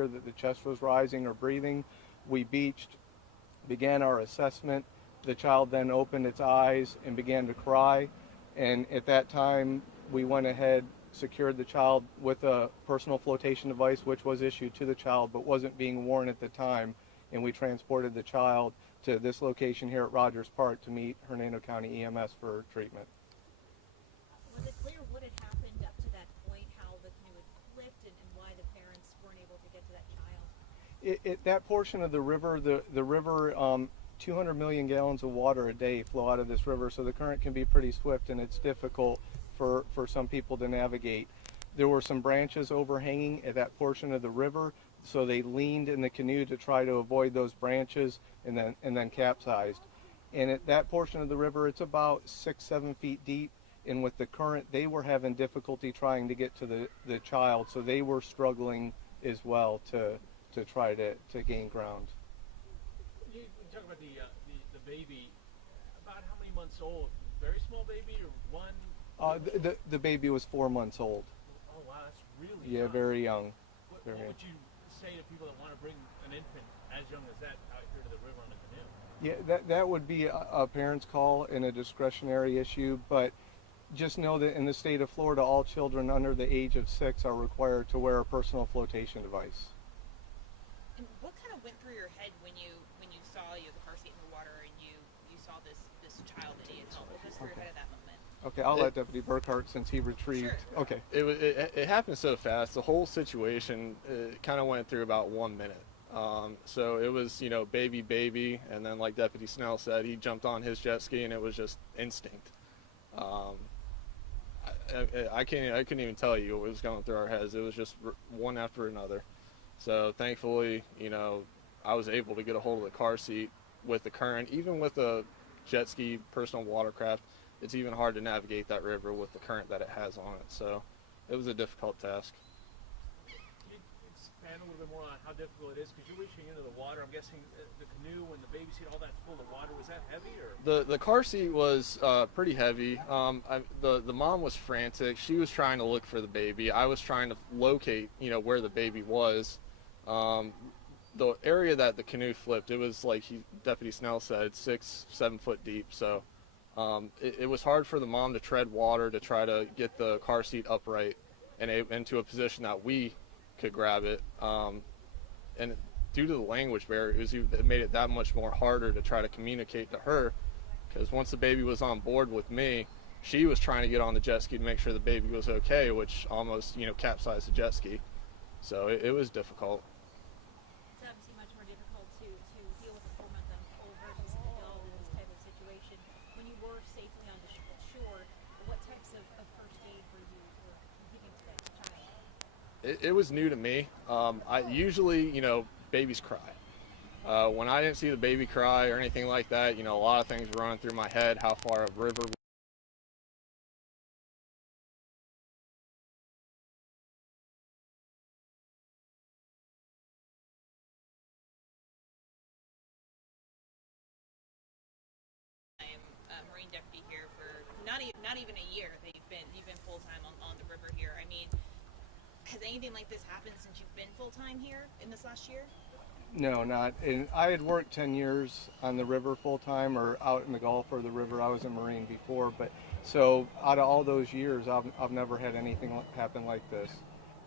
hear that the chest was rising or breathing. We beached, began our assessment. The child then opened its eyes and began to cry. And at that time, we went ahead, secured the child with a personal flotation device, which was issued to the child but wasn't being worn at the time. And we transported the child to this location here at Rogers Park to meet Hernando County EMS for treatment. Was it clear what had happened up to that point, how the canoe had flipped, and why the parents weren't able to get to that child? That portion of the river, the river, 200 million gallons of water a day flow out of this river, so the current can be pretty swift, and it's difficult for some people to navigate. There were some branches overhanging at that portion of the river, so they leaned in the canoe to try to avoid those branches, and then capsized. And at that portion of the river, it's about 6-7 feet deep, and with the current, they were having difficulty trying to get to the child, so they were struggling as well to try to gain ground. You talk about the baby. About how many months old? Very small baby, or one? The baby was 4 months old. Oh wow, that's really Yeah, young. very young. What would you say to people that want to bring an infant as young as that out here to the river on a canoe? Yeah, that would be a parent's call and a discretionary issue, but just know that in the state of Florida, all children under the age of 6 are required to wear a personal flotation device. And what kind of went through your head when you saw the car seat in the water and you saw this child that needed help? What goes through your head at that moment? Okay, I'll let Deputy Burkhart, since he retrieved. Sure. Okay. It happened so fast. The whole situation kind of went through about 1 minute. So it was, baby, and then like Deputy Snell said, he jumped on his jet ski, and it was just instinct. I couldn't even tell you what was going through our heads. It was just one after another. So thankfully, I was able to get a hold of the car seat with the current. Even with a jet ski, personal watercraft, it's even hard to navigate that river with the current that it has on it. So it was a difficult task. Can you expand a little bit more on how difficult it is? Because you're reaching into the water. I'm guessing the canoe and the baby seat, all that's full of water. Was that heavy? Or The car seat was pretty heavy. The mom was frantic. She was trying to look for the baby. I was trying to locate, where the baby was. The area that the canoe flipped, it was like Deputy Snell said, 6-7 foot deep. So it was hard for the mom to tread water to try to get the car seat upright and into a position that we could grab it. And due to the language barrier, it made it that much more harder to try to communicate to her, because once the baby was on board with me, she was trying to get on the jet ski to make sure the baby was okay, which almost capsized the jet ski. So it was difficult. It's obviously much more difficult to deal with a 4-month-old versus an adult in this type of situation. When you were safely on the shore, what types of first aid were you giving to that child? It was new to me. I usually, babies cry. When I didn't see the baby cry or anything like that, a lot of things were running through my head. How far a river Marine deputy here for not even a year that you've been full-time on the river here. I mean, has anything like this happened since you've been full-time here in this last year? No, not. And I had worked 10 years on the river full-time, or out in the Gulf or the river. I was a Marine before, but so out of all those years, I've never had anything happen like this.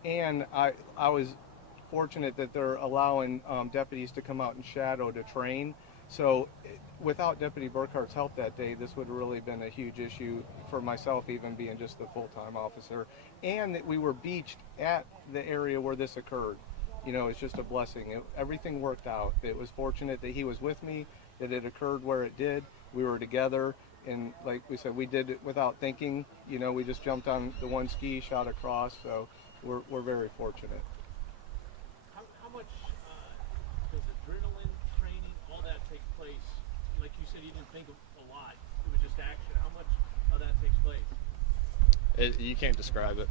And I was fortunate that they're allowing deputies to come out and shadow to train. So without Deputy Burkhart's help that day, this would have really been a huge issue for myself, even being just the full-time officer. And that we were beached at the area where this occurred. It's just a blessing. Everything worked out. It was fortunate that he was with me, that it occurred where it did. We were together, and like we said, we did it without thinking. We just jumped on the one ski, shot across, so we're very fortunate. how much does adrenaline training, all that take place? Like you said, you didn't think of a lot. It was just action. How much of that takes place? You can't describe it.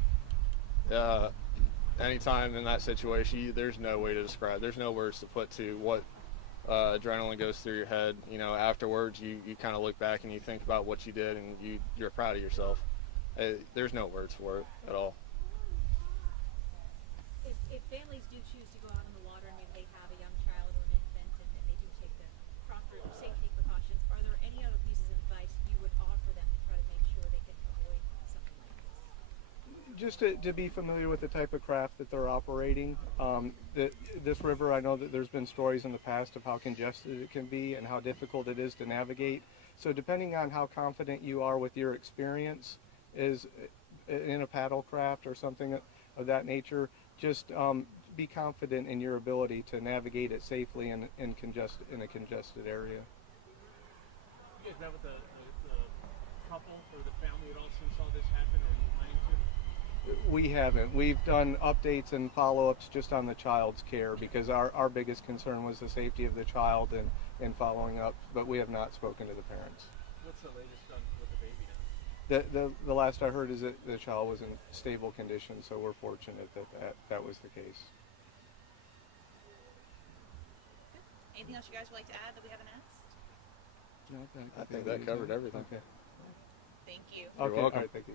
Anytime in that situation, there's no way to describe. There's no words to put to what adrenaline goes through your head. Afterwards, you kind of look back and you think about what you did, and you're proud of yourself. There's no words for it at all. If families do choose to go out on the safety precautions, are there any other pieces of advice you would offer them to try to make sure they can avoid something like this? Just to be familiar with the type of craft that they're operating. This river, I know that there's been stories in the past of how congested it can be and how difficult it is to navigate. So depending on how confident you are with your experience is in a paddle craft or something of that nature, just be confident in your ability to navigate it safely in a congested area. You guys met with the couple or the family at all since all this happened, or are you planning to? We haven't. We've done updates and follow-ups just on the child's care because our biggest concern was the safety of the child and following up, but we have not spoken to the parents. What's the latest on with the baby now? The last I heard is that the child was in stable condition, so we're fortunate that was the case. Anything else you guys would like to add that we haven't asked? No, I think that covered everything. Okay. Thank you. Okay. welcome. All right, thank you.